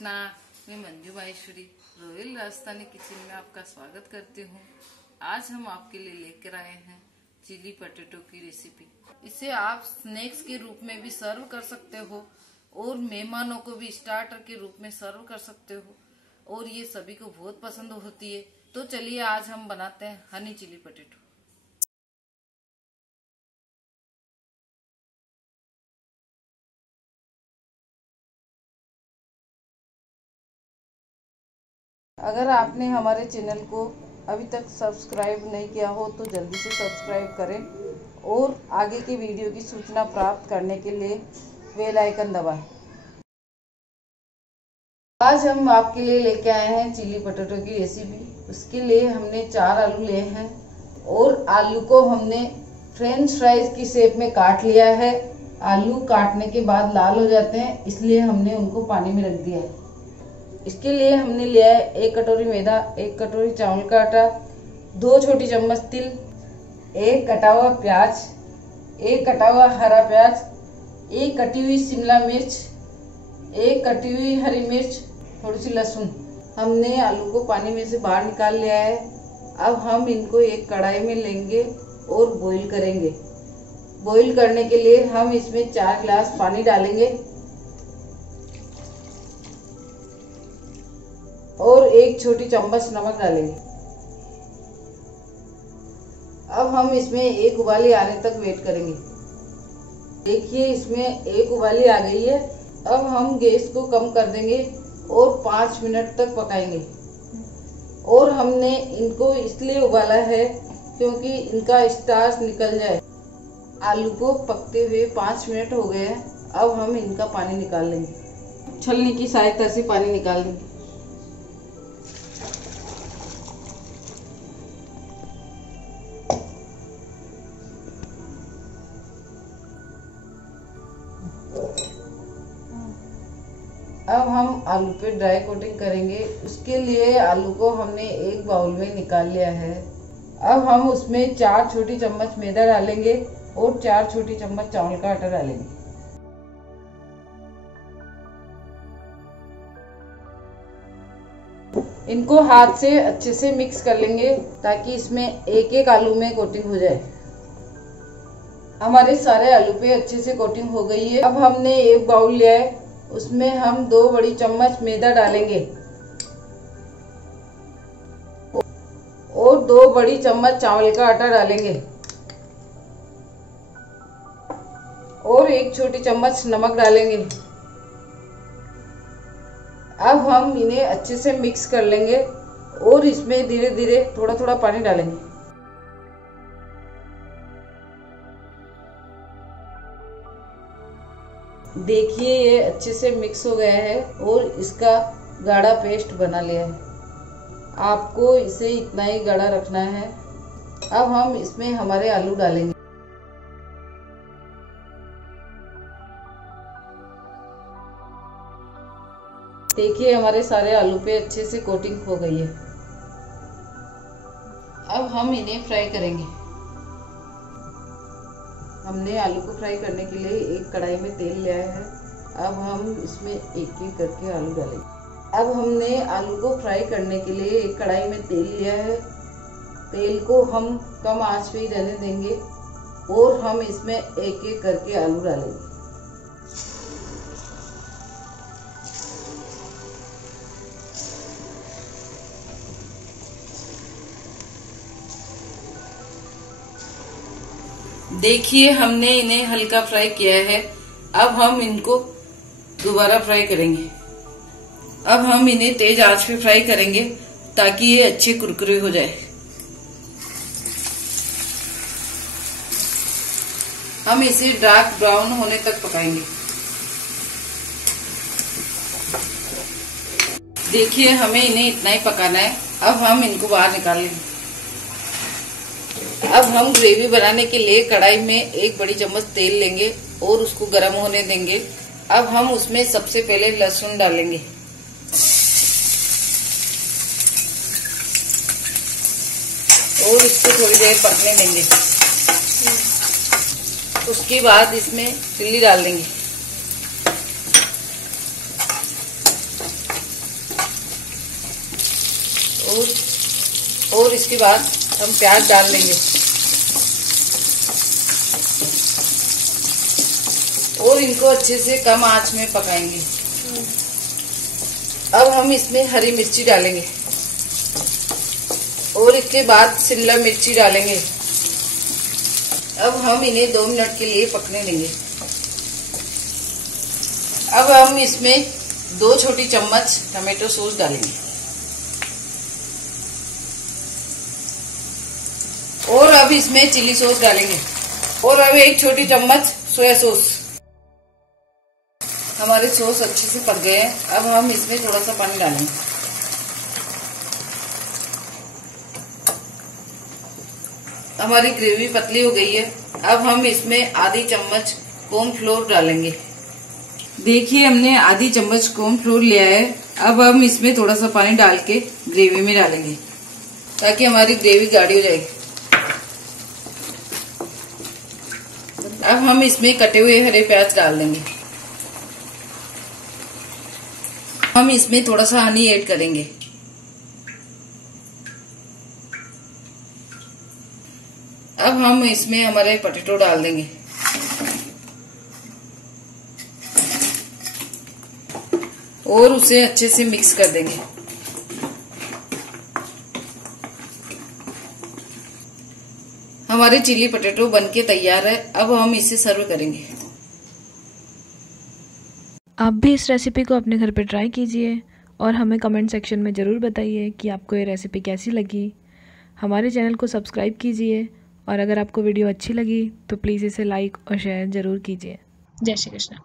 कृष्णा। मैं Manju Maheshwari royal Rajasthani kitchen में आपका स्वागत करती हूँ। आज हम आपके लिए लेकर आए हैं चिली पटेटो की रेसिपी। इसे आप स्नैक्स के रूप में भी सर्व कर सकते हो और मेहमानों को भी स्टार्टर के रूप में सर्व कर सकते हो और ये सभी को बहुत पसंद होती है। तो चलिए आज हम बनाते हैं हनी चिली पटेटो। अगर आपने हमारे चैनल को अभी तक सब्सक्राइब नहीं किया हो तो जल्दी से सब्सक्राइब करें और आगे की वीडियो की सूचना प्राप्त करने के लिए बेल आइकन दबाएं। आज हम आपके लिए लेके आए हैं चिली पटेटो की रेसिपी। उसके लिए हमने 4 आलू लिए हैं और आलू को हमने फ्रेंच फ्राइज की शेप में काट लिया है। आलू काटने के बाद लाल हो जाते हैं, इसलिए हमने उनको पानी में रख दिया है। इसके लिए हमने लिया है 1 कटोरी मैदा, 1 कटोरी चावल का आटा, 2 छोटी चम्मच तिल, 1 कटा हुआ प्याज, 1 कटा हुआ हरा प्याज, 1 कटी हुई शिमला मिर्च, 1 कटी हुई हरी मिर्च, थोड़ी सी लहसुन। हमने आलू को पानी में से बाहर निकाल लिया है। अब हम इनको एक कढ़ाई में लेंगे और बॉईल करेंगे। बॉईल करने के लिए हम इसमें 4 गिलास पानी डालेंगे और 1 छोटी चम्मच नमक डालेंगे। अब हम इसमें 1 उबाली आने तक वेट करेंगे। देखिए इसमें 1 उबाली आ गई है। अब हम गैस को कम कर देंगे और 5 मिनट तक पकाएंगे। और हमने इनको इसलिए उबाला है क्योंकि इनका स्टार्च निकल जाए। आलू को पकते हुए 5 मिनट हो गए हैं। अब हम इनका पानी निकाल लेंगे। छलनी की सहायता से पानी निकाल देंगे। अब हम आलू पे ड्राई कोटिंग करेंगे। उसके लिए आलू को हमने एक बाउल में निकाल लिया है। अब हम उसमें 4 छोटी चम्मच मैदा डालेंगे और 4 छोटी चम्मच चावल का आटा डालेंगे। इनको हाथ से अच्छे से मिक्स कर लेंगे ताकि इसमें एक आलू में कोटिंग हो जाए। हमारे सारे आलू पे अच्छे से कोटिंग हो गई है। अब हमने एक बाउल लिया है, उसमें हम 2 बड़ी चम्मच मैदा डालेंगे और 2 बड़ी चम्मच चावल का आटा डालेंगे और 1 छोटी चम्मच नमक डालेंगे। अब हम इन्हें अच्छे से मिक्स कर लेंगे और इसमें धीरे धीरे थोड़ा थोड़ा पानी डालेंगे। देखिए ये अच्छे से मिक्स हो गया है और इसका गाढ़ा पेस्ट बना लिया है। आपको इसे इतना ही गाढ़ा रखना है। अब हम इसमें हमारे आलू डालेंगे। देखिए हमारे सारे आलू पे अच्छे से कोटिंग हो गई है। अब हम इन्हें फ्राई करेंगे। हमने आलू को फ्राई करने के लिए एक कढ़ाई में तेल लिया है। अब हम इसमें एक एक करके आलू डालेंगे। अब हमने आलू को फ्राई करने के लिए एक कढ़ाई में तेल लिया है। तेल को हम कम आंच पे ही रहने देंगे और हम इसमें एक एक करके आलू डालेंगे। देखिए हमने इन्हें हल्का फ्राई किया है। अब हम इनको दोबारा फ्राई करेंगे। अब हम इन्हें तेज आंच पे फ्राई करेंगे ताकि ये अच्छे कुरकुरे हो जाए। हम इसे डार्क ब्राउन होने तक पकाएंगे। देखिए हमें इन्हें इतना ही पकाना है। अब हम इनको बाहर निकाल लेंगे। अब हम ग्रेवी बनाने के लिए कढ़ाई में 1 बड़ी चम्मच तेल लेंगे और उसको गर्म होने देंगे। अब हम उसमें सबसे पहले लहसुन डालेंगे और इसको थोड़ी देर पकने देंगे। उसके बाद इसमें चिल्ली डाल देंगे। और इसके बाद हम प्याज डाल देंगे और इनको अच्छे से कम आंच में पकाएंगे। अब हम इसमें हरी मिर्ची डालेंगे और इसके बाद शिमला मिर्ची डालेंगे। अब हम इन्हें 2 मिनट के लिए पकने देंगे। अब हम इसमें 2 छोटी चम्मच टमाटो सॉस डालेंगे और अब इसमें चिली सॉस डालेंगे और अब 1 छोटी चम्मच सोया सॉस। हमारे सॉस अच्छे से पक गए हैं। अब हम इसमें थोड़ा सा पानी डालेंगे। हमारी ग्रेवी पतली हो गई है। अब हम इसमें आधी चम्मच कॉर्नफ्लोर डालेंगे। देखिए हमने आधी चम्मच कॉर्नफ्लोर लिया है। अब हम इसमें थोड़ा सा पानी डाल के ग्रेवी में डालेंगे ताकि हमारी ग्रेवी गाढ़ी हो जाएगी। अब हम इसमें कटे हुए हरे प्याज डाल देंगे। हम इसमें थोड़ा सा हनी ऐड करेंगे। अब हम इसमें हमारे पोटैटो डाल देंगे और उसे अच्छे से मिक्स कर देंगे। हमारे चिली पोटैटो बनके तैयार है। अब हम इसे सर्व करेंगे। आप भी इस रेसिपी को अपने घर पे ट्राई कीजिए और हमें कमेंट सेक्शन में ज़रूर बताइए कि आपको ये रेसिपी कैसी लगी। हमारे चैनल को सब्सक्राइब कीजिए और अगर आपको वीडियो अच्छी लगी तो प्लीज़ इसे लाइक और शेयर ज़रूर कीजिए। जय श्री कृष्ण।